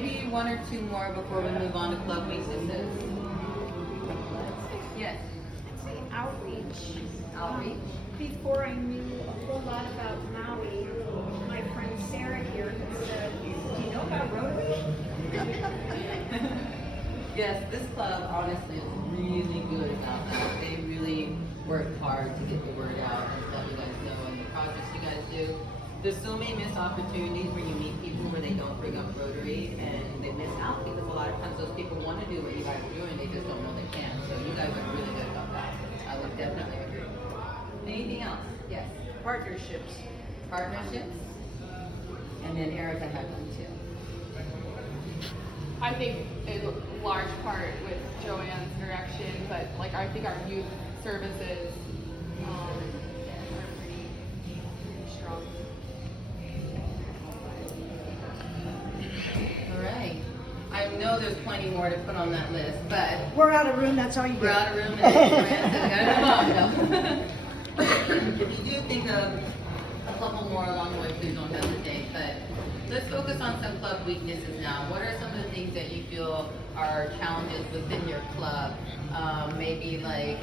maybe one or two more before we move on to club weaknesses. Yes. I'd say outreach. Outreach. Before I knew a whole lot about Maui, my friend Sarah here said, "Do you know about Rotary?" Yes, this club honestly is really good about that. They really work hard to get the word out and let you guys know, and the projects you guys do. There's so many missed opportunities where you meet people where they don't bring up Rotary and they miss out because a lot of times those people want to do what you guys are doing, they just don't know they can. So you guys are really good about that. I would definitely agree. Anything else? Yes. Partnerships. Partnerships? And then Erica had one too. I think a large part with Joanne's direction, but like I think our youth services are pretty strong. All right. I know there's plenty more to put on that list, but We're out of room, that's all you get. we're out of room and Joanne said, gotta move on. No. If you do think of a couple more along the way, please don't hesitate. But let's focus on some club weaknesses now. What are some of the things that you feel are challenges within your club? Maybe like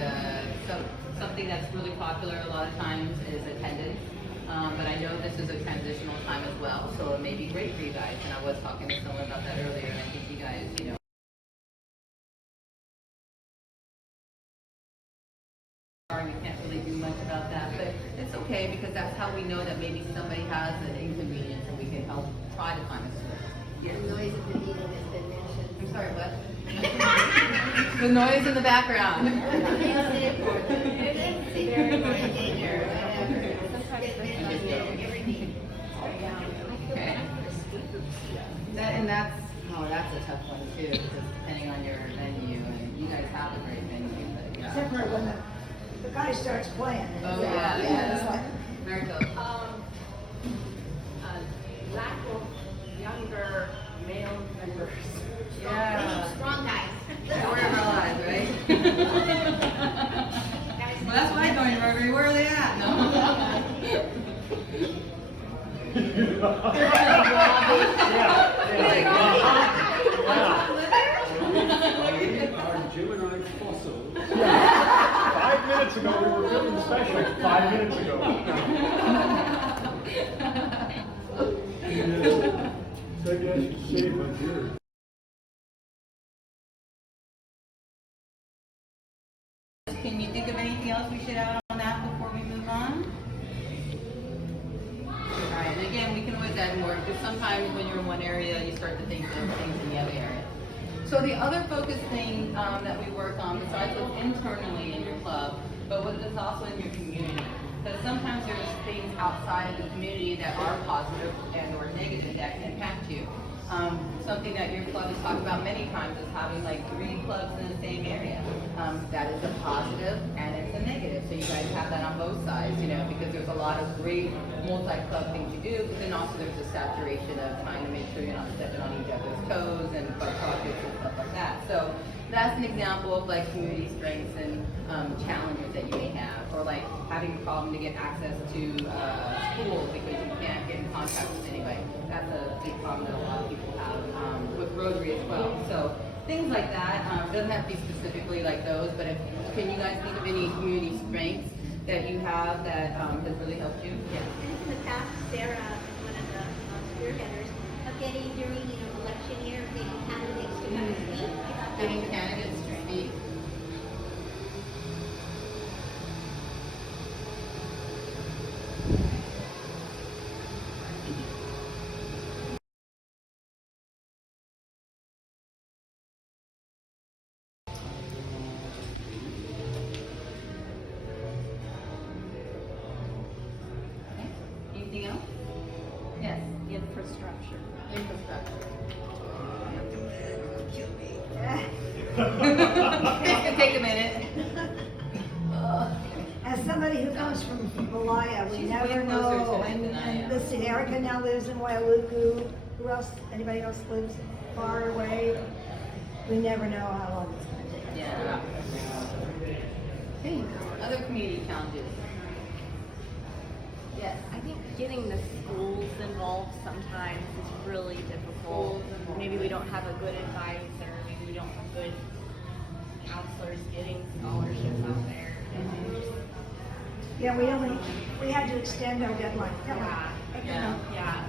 something that's really popular a lot of times is attendance. But I know this is a transitional time as well, so it may be great for you guys. And I was talking to someone about that earlier, and I think you guys, you know, we can't really do much about that, but it's okay because that's how we know that maybe somebody has an inconvenience and we can help try to find a solution. The noise of the meeting has been mentioned. I'm sorry, what? The noise in the background. I can't sit for them. They sit there and singing or whatever. It's been mentioned every meeting. Okay. That's a tough one too, because depending on your venue, and you guys have a great venue, but yeah. Except for when the guy starts playing. Oh yeah. It's like, Miracle. Lack of younger male members. Yeah. Strong guys. Story of our lives, right? Well, that's why I joined Rotary. Where are they at? No. Jim and I fossils. 5 minutes ago, we were filming special. 5 minutes ago. So I guess you save on yours. Can you think of anything else we should add on that before we move on? Alright, and again, we can always add more because sometimes when you're in one area, you start to think of things in the other area. So the other focus thing that we work on, besides what's internally in your club, but what is also in your community. Because sometimes there's things outside of the community that are positive and or negative that can impact you. Something that your club has talked about many times is having like 3 clubs in the same area. That is a positive and it's a negative. So you guys have that on both sides, you know, because there's a lot of great multi-club things you do, but then also there's a saturation of trying to make sure you're not stepping on each other's toes and club projects and stuff like that. So that's an example of like community strengths and challenges that you may have, or like having a problem to get access to school because you can't get in contact with anybody. That's a big problem that a lot of people have with Rotary as well. So things like that. Doesn't have to be specifically like those, but can you guys think of any community strengths that you have that has really helped you? Yeah. In the past, Sarah was one of the spearheaders of getting during, election year, getting candidates to come and speak. Getting candidates to speak. Okay. Anything else? Yes. Infrastructure. Infrastructure. This could take a minute. As somebody who comes from Malaya, we She's never way closer know. to it than I am. Listen, Erica now lives in Wailuku. Who else? Anybody else lives far away? We never know how long it's going to take. Yeah. Okay. Other community challenges. Yes. I think getting the schools involved sometimes is really difficult. Maybe we don't have a good advisor, maybe we don't have good counselors getting scholarships out there. Yeah, we had to extend our deadline. Yeah.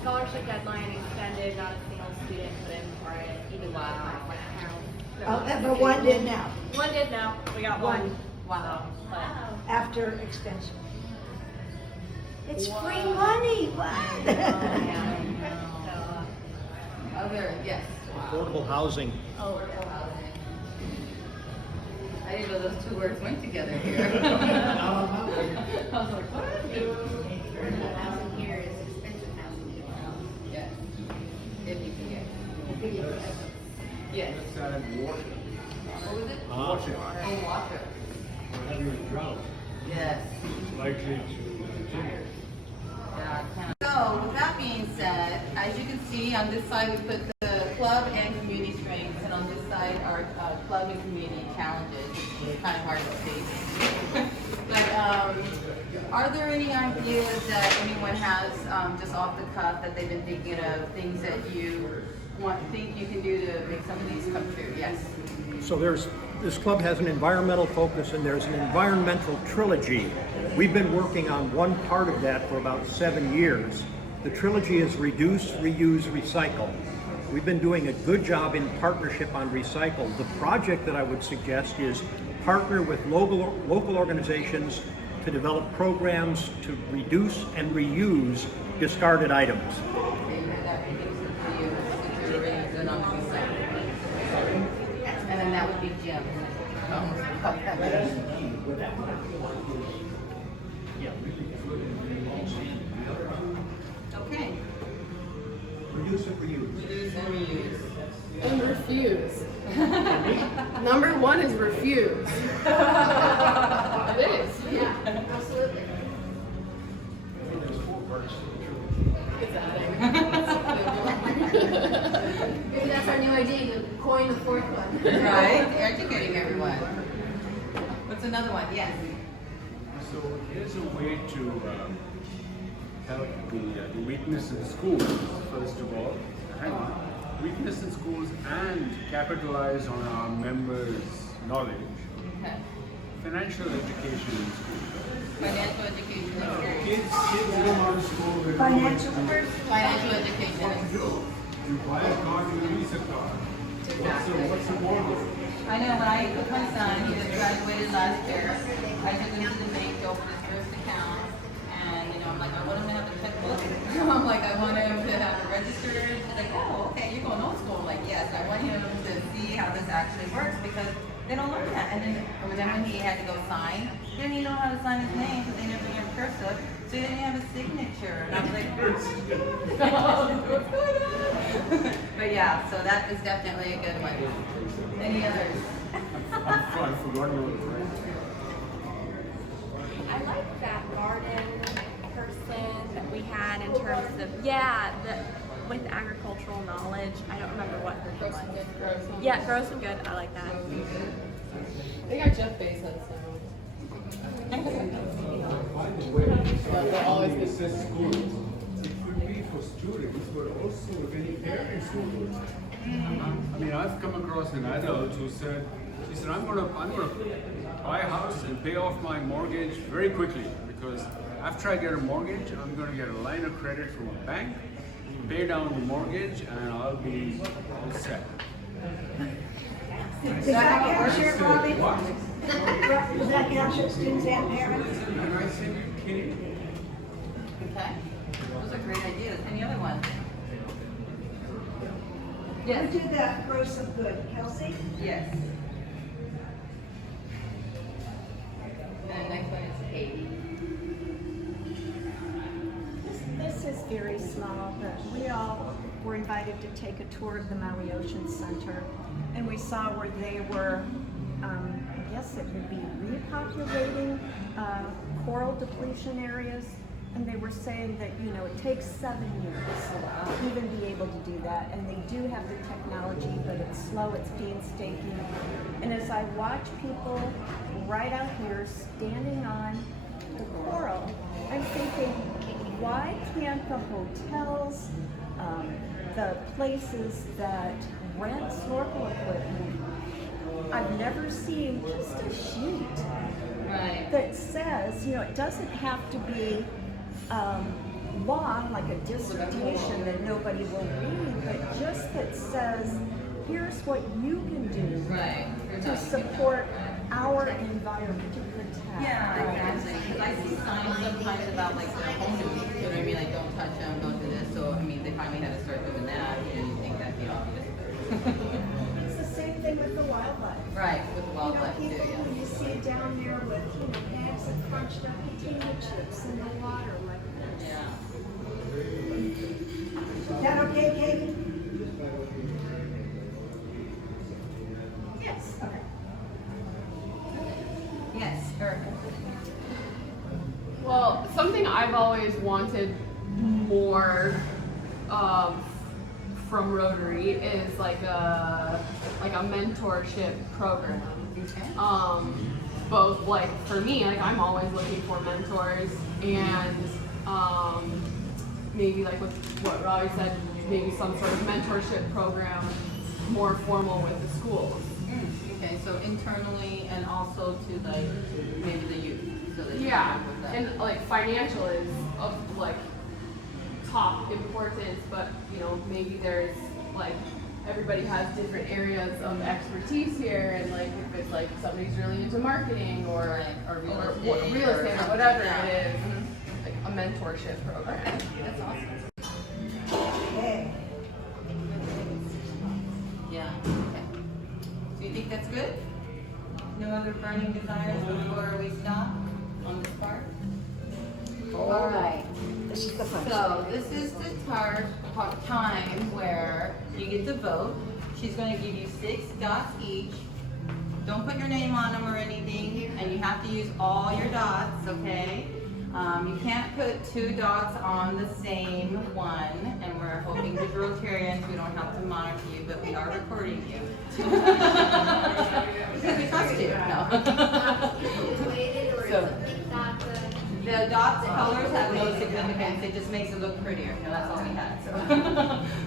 Scholarship deadline extended, not a single student put in for it, even though my house. But one did now, One did now. We got one. Wow. But after extension. It's free money, what? Other, yes. Affordable housing. Oh, I didn't know those two words went together here. I was like, what? Housing here is expensive housing. Yes. If you can get. Yes. Let's add water. What was it? Water. Oh, water. We're having a drought. Yes. Likely to continue. So, with that being said, as you can see, on this side we put the club and community strengths, and on this side are club and community challenges. It's kind of hard to see. But are there any ideas that anyone has just off the cuff that they've been thinking of, things that you think you can do to make some of these come true? Yes. So this club has an environmental focus, and there's an environmental trilogy. We've been working on one part of that for about 7 years. The trilogy is reduce, reuse, recycle. We've been doing a good job in partnership on recycle. The project that I would suggest is partner with local organizations to develop programs to reduce and reuse discarded items. And then that would be Jim. Okay. Reduce and reuse. Reduce and reuse. And refuse. Number one is refuse. It is. Yeah, absolutely. It's adding. Maybe that's our new idea, to coin the fourth one. Right? Educating everyone. What's another one? Yes. So here's a way to help the weakness in schools, first of all. Hang on. Weakness in schools and capitalize on our members' knowledge. Okay. Financial education in schools. Financial education in school. Kids come out of school with Financial Financial education in school. You buy a car, you lease a car. What's the model? I know when I took my son, he just graduated last year. I took him to the bank to open his first account, and I'm like, I want him to have a checkbook. I'm like, I want him to have it registered. She's like, oh, okay, you're going old school. I'm like, yes, I want him to see how this actually works because they don't learn that. And then when he had to go sign, he didn't even know how to sign his name because they never learned cursive, so he didn't have a signature. And I was like, what's going on? But yeah, so that is definitely a good one. Any others? I forgot what it was. I like that garden person that we had in terms of, with agricultural knowledge. I don't remember what her name was. Yeah, grow some good. I like that. They got Jeff Bezos. They're always good. Says schools. It could be for students, but also if any parents who would. I mean, I've come across an adult who said, I'm gonna buy a house and pay off my mortgage very quickly because after I get a mortgage, I'm gonna get a line of credit from a bank, pay down the mortgage, and I'll be all set. Does that capture, Robbie? Does that capture students and parents? And I said, you kidding? Okay. Those are great ideas. Any other ones? Who did that grow some good? Kelsey? Yes. And the next one is Katie. This is very small, but we all were invited to take a tour of the Maui Ocean Center, and we saw where they were, I guess it would be repopulating coral depletion areas, and they were saying that, it takes 7 years to even be able to do that, and they do have the technology, but it's slow, it's painstaking. And as I watch people right out here standing on the coral, I'm thinking, why can't the hotels, the places that rent snorkel equipment, I've never seen just a sheet Right. that says, it doesn't have to be long, like a dissertation that nobody will read, but just that says, here's what you can do Right. to support our environment to protect. Yeah, exactly. Because I see signs sometimes about like their homes, you know what I mean? Like, don't touch them, don't do this. So, I mean, they finally had to start doing that. And you think that'd be obvious. It's the same thing with the wildlife. Right, with the wildlife too, People, yeah. when you see down there with, bags of crunched up potato chips in the water like this. Yeah. Is that okay, Katie? Yes. Okay. Yes, Erica. Well, something I've always wanted more of from Rotary is like a mentorship program. Okay. Both like for me, like I'm always looking for mentors, and maybe like with what Robbie said, maybe some sort of mentorship program more formal with the schools. Okay, so internally and also to like maybe the youth. So that you Yeah, can work with that. and like financial is of like top importance, but maybe there's like everybody has different areas of expertise here, and like if it's like somebody's really into marketing or real estate or whatever it is, like a mentorship program. That's awesome. Okay. Yeah, okay. Do you think that's good? No other burning desires before we stop on this part? All right. This is the fun. So this is the time where you get to vote. She's going to give you 6 dots each. Don't put your name on them or anything, and you have to use all your dots, okay? You can't put 2 dots on the same one, and we're hoping that you're Rotarians, we don't have to monitor you, but we are recording you. Because we trust you. No. Weighted or So- is a big dot The dots colors have no significance, it just makes it look prettier, and that's all we had, so.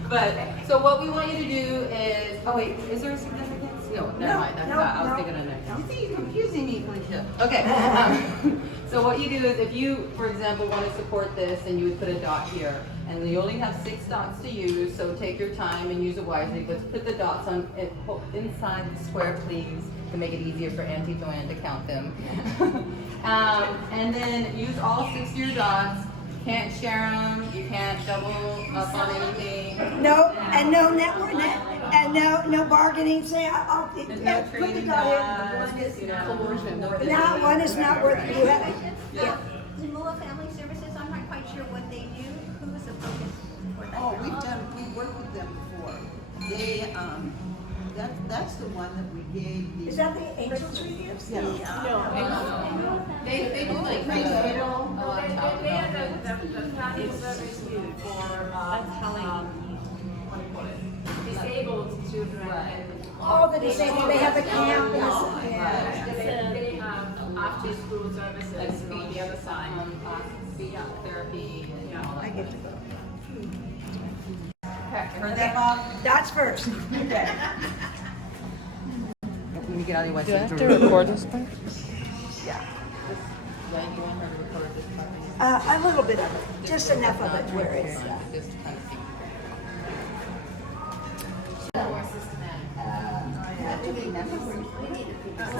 But, so what we want you to do is, oh wait, is there a significance? No, never mind, that's not, I was thinking of that. You see, you're confusing me, Felicia. Okay, so what you do is if you, for example, want to support this, and you would put a dot here, and you only have 6 dots to use, so take your time and use it wisely, but put the dots on, inside the square, please, to make it easier for Auntie Joanne to count them. And then use all 6 of your dots. Can't share them. You can't double up on anything. No, and no network, and no bargaining. Say, I'll put the There's no dot trading in. dots. Coercion. That one is not worth it. Yeah. The MUA Family Services, I'm not quite sure what they do. Who was the focus for that? Oh, we've worked with them before. They, that's the one that we gave the. Is that the Angel Tree? Yeah. They do like preschool, a lot of child development. disabled children Right. Oh, the disabled, they have a camp. Right. they have after school services Like on the other side. speech therapy and all that. I get to go. Heard that, Bob? Dots first. Okay. Let me get out of your way. Do I have to record this part? Yeah. When you want her to record this part? A little bit of it, just enough of it where it's. Just kind of see.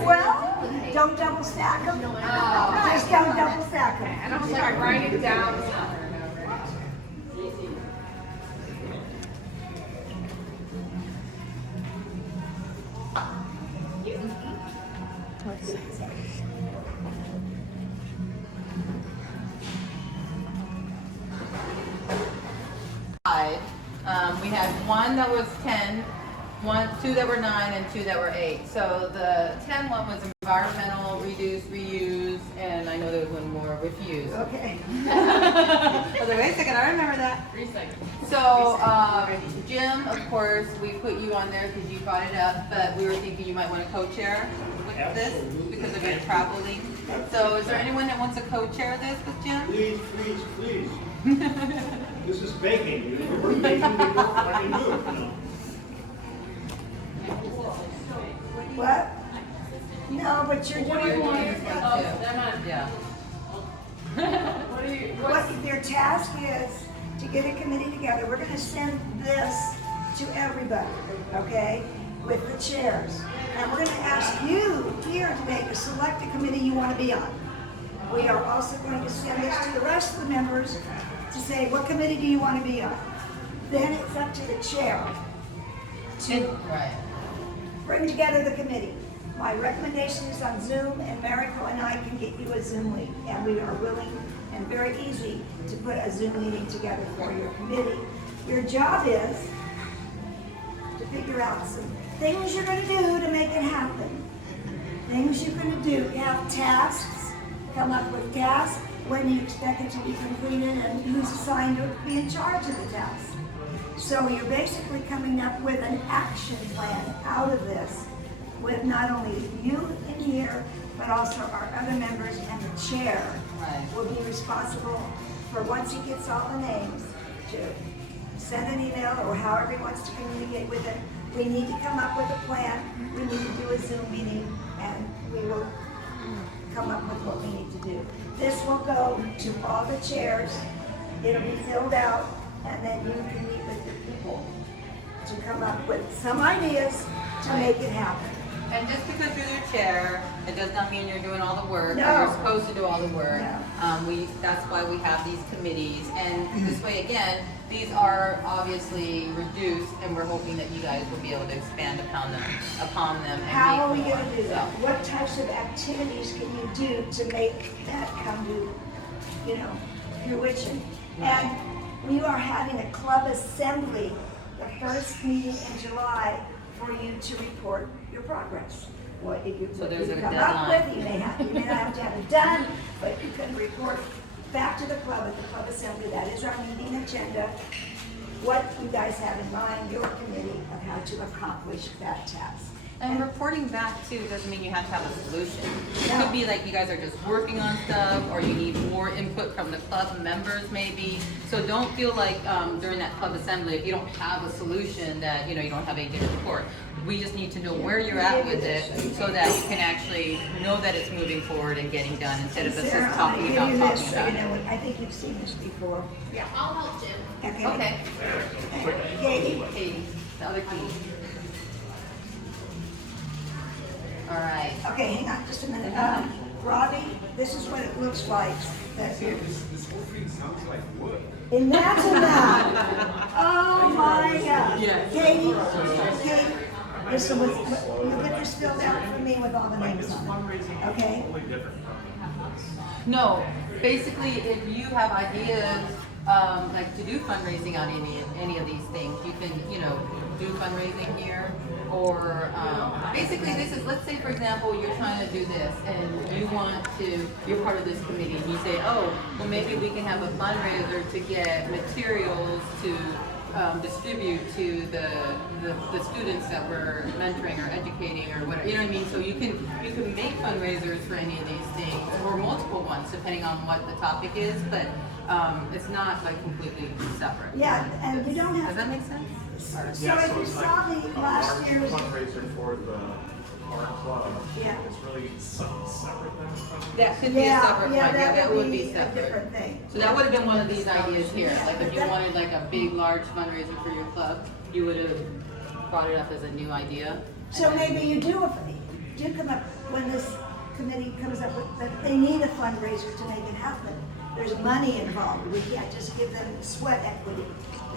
Well, don't double stack them. Just don't double stack them. And I'm like, I write it down. We had 1 that was 10, 2 that were 9, and 2 that were 8. So the 10 one was environmental, reduce, reuse, and I know there was one more, refuse. Okay. I was like, wait a second, I remember that. So, Jim, of course, we put you on there because you brought it up, but we were thinking you might want to co-chair with this because of your traveling. So is there anyone that wants to co-chair this with Jim? Please, please, please. This is baking. We're baking before I can do it, you know. What? No, but you're doing Oh, they're not. yeah. What do you? what their task is to get a committee together. We're gonna send this to everybody, okay, with the chairs. And we're gonna ask you here today to select a committee you wanna be on. We are also going to send this to the rest of the members to say, what committee do you wanna be on? Then it's up to the chair to Right. bring together the committee. My recommendation is on Zoom, and Mariko and I can get you a Zoom link, and we are willing and very easy to put a Zoom meeting together for your committee. Your job is to figure out some things you're gonna do to make it happen. Things you're gonna do. You have tasks, come up with tasks, when you expect it to be completed, and who's assigned to be in charge of the task. So you're basically coming up with an action plan out of this, with not only you in here, but also our other members, and the chair Right. will be responsible for, once he gets all the names, to send an email or however he wants to communicate with it. We need to come up with a plan, we need to do a Zoom meeting, and we will come up with what we need to do. This will go to all the chairs, it'll be filled out, and then you can meet with the people to come up with some ideas to make it happen. And just because you're the chair, it does not mean you're doing all the work. No. Or you're supposed to do all the work. No. That's why we have these committees. And this way, again, these are obviously reduced, and we're hoping that you guys will be able to expand upon them, and How are we make more. gonna do that? What types of activities can you do to make that come to, fruition? And we are having a club assembly, the first meeting in July, for you to report your progress. What you So there's a come up deadline. with, you may not have to have it done, but you can report back to the club at the club assembly. That is our meeting agenda. What you guys have in mind, your committee, of how to accomplish that task. And reporting back too doesn't mean you have to have a solution. It No. could be like you guys are just working on stuff, or you need more input from the club members maybe. So don't feel like during that club assembly, if you don't have a solution, that you don't have anything to report. We just need to know where you're at with it, so that you can actually know that it's moving forward and getting done, instead of us Sarah, just I'm talking gonna give about you talking this, about so you it. know, I think you've seen this before. Yeah, I'll help Jim. Okay. Katie, Katie, the other key. All right. okay, hang on just a minute. Robbie, this is what it looks like. This whole thing sounds like work. Imagine that. Oh my God. Yes. Katie, listen, you get this filled out for me with all the names on it, okay? No, basically, if you have ideas, like to do fundraising on any of these things, you can, do fundraising here. Or basically, this is, let's say for example, you're trying to do this, and you're part of this committee, and you say, oh, well maybe we can have a fundraiser to get materials to distribute to the students that we're mentoring or educating or whatever, you know what I mean? So you can make fundraisers for any of these things, or multiple ones, depending on what the topic is, but it's not like completely separate. Yeah, and you don't Does have, that make sense? so if you saw the last year's, fundraiser for our club. Yeah. It's really something separate than the fundraiser. That could be a yeah, separate yeah, one, yeah, that would be a separate. different thing. So that would have been one of these ideas here, like if you That- wanted like a big, large fundraiser for your club, you would have brought it up as a new idea. So and then- maybe you do come up, when this committee comes up with, that they need a fundraiser to make it happen. There's money involved, we can't just give them sweat equity,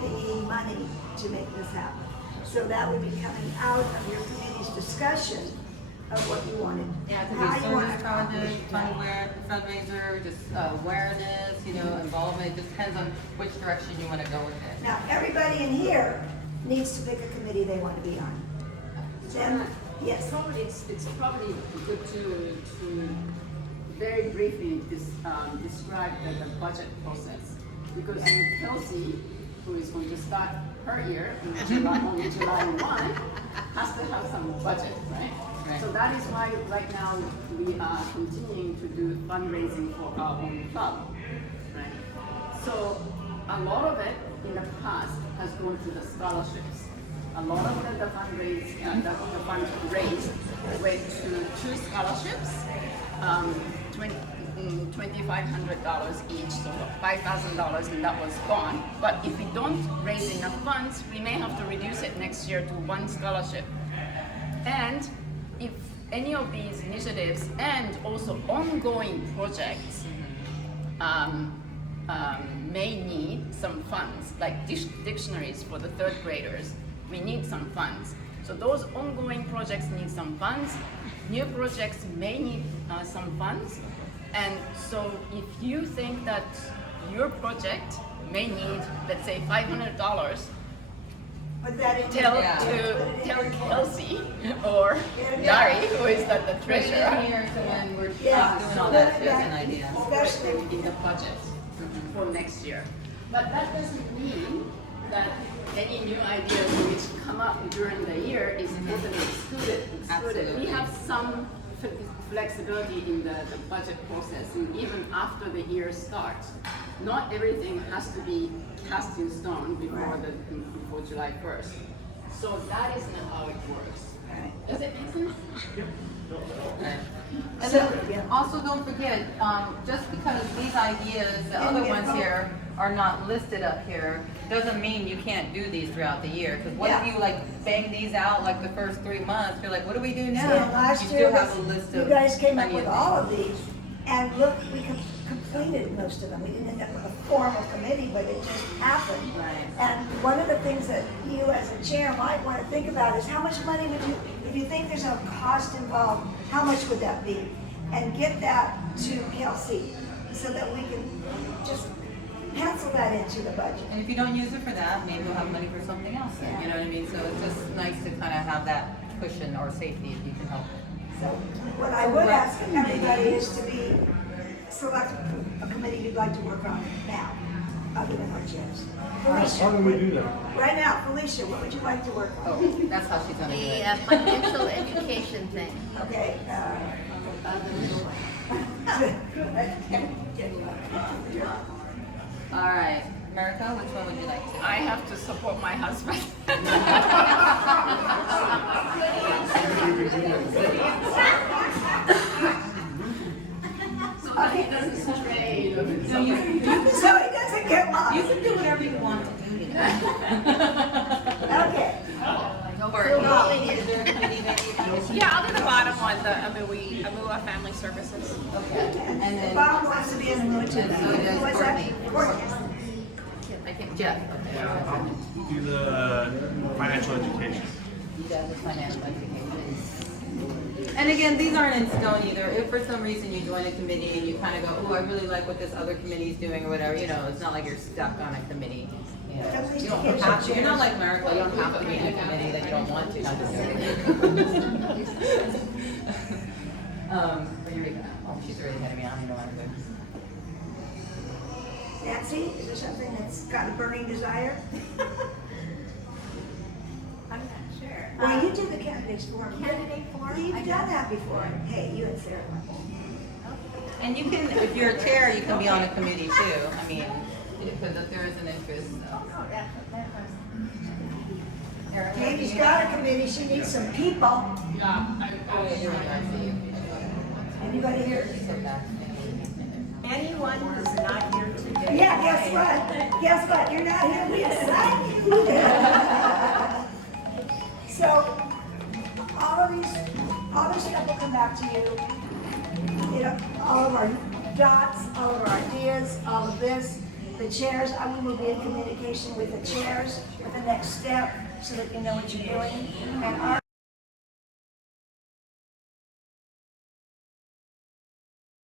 they need money to make this happen. So that would be coming out of your committee's discussion of what you wanted. Yeah, it how could be you want service to accomplish project, that. fundraiser, just awareness, involvement, it just depends on which direction you want to go with it. Now, everybody in here needs to pick a committee they want to be on. Then, yes, It's probably good to very briefly describe the budget process. Because Kelsey, who is going to start her year on July 1, has to have some budget, right? Right. So that is why right now we are continuing to do fundraising for our own club. Right. So a lot of it in the past has gone to the scholarships. A lot of the funds raised went to 2 scholarships, $2,500 each, so $5,000, and that was gone. But if we don't raise enough funds, we may have to reduce it next year to 1 scholarship. And if any of these initiatives and also ongoing projects may need some funds, like dictionaries for the 3rd graders, we need some funds. So those ongoing projects need some funds. New projects may need some funds. And so if you think that your project may need, let's say, $500, Put that in. tell Kelsey or Dari, who is the treasurer. Right here, so when we're Yeah. doing all that, there's an idea. Especially In the budget for next year. But that doesn't mean that any new ideas which come up during the year is totally excluded. Absolutely. We have some flexibility in the budget process, and even after the year starts. Not everything has to be cast in stone before July 1st. So that is not how it works. Does it make sense? And then also don't forget, just because these ideas, the other ones here, are not listed up here, doesn't mean you can't do these throughout the year. Because what if you like bang these out like the first 3 months? You're like, what do we do now? Yeah, last you year, still have a list you of guys came up plenty with of all things. of these, and look, we completed most of them. We didn't end up with a formal committee, but it just happened. Right. And one of the things that you as a chair might want to think about is how much money would you, if you think there's no cost involved, how much would that be? And get that to Kelsey so that we can just pencil that into the budget. And if you don't use it for that, maybe we'll have money for something else. Then, you know what I mean? So it's just nice to kind of have that cushion or safety if you can help it. So what I would ask everybody is to select a committee you'd like to work on now, other than our chairs. How do we do that? Right now, Felicia, what would you like to work on? Oh, that's how she's gonna do The it. financial education thing. Okay, All right, America, which one would you like to? I have to support my husband. So that he doesn't stray. No, you can so he doesn't get lost. You can do whatever you want to do. You know? Okay. Or is there a committee that you? Yeah, I'll do the bottom one, the AMUA Family Services. Okay, and then. Bob wants to be in the mood too. And so does What's that? Courtney. I think Jeff. Okay. I'll do the financial education. You got the financial education. And again, these aren't in stone either. If for some reason you join a committee and you kind of go, oh, I really like what this other committee is doing or whatever, you know, it's not like you're stuck on a committie. You know, you don't have to. You're not like America. You don't have to be in a committee that you don't want to. Eureka. Oh, she's already ahead of me. I don't even know what to do. Nancy, is there something that's got a burning desire? I'm not sure. Well, you did the candidates forum. Candidate forum? You've I done did. that before. Hey, you and Sarah. And you can, if you're a chair, you can be on a committee too. I mean, because if there is an interest. Oh, that was. Jamie's got a committee. She needs some people. Anybody here? Anyone who's not here today. Yeah, guess what? Guess what? You're not here. We assigned you. So, all this stuff will come back to you. You know, all of our dots, all of our ideas, all of this. The chairs, I will be in communication with the chairs with the next step so that you know what you're doing. And our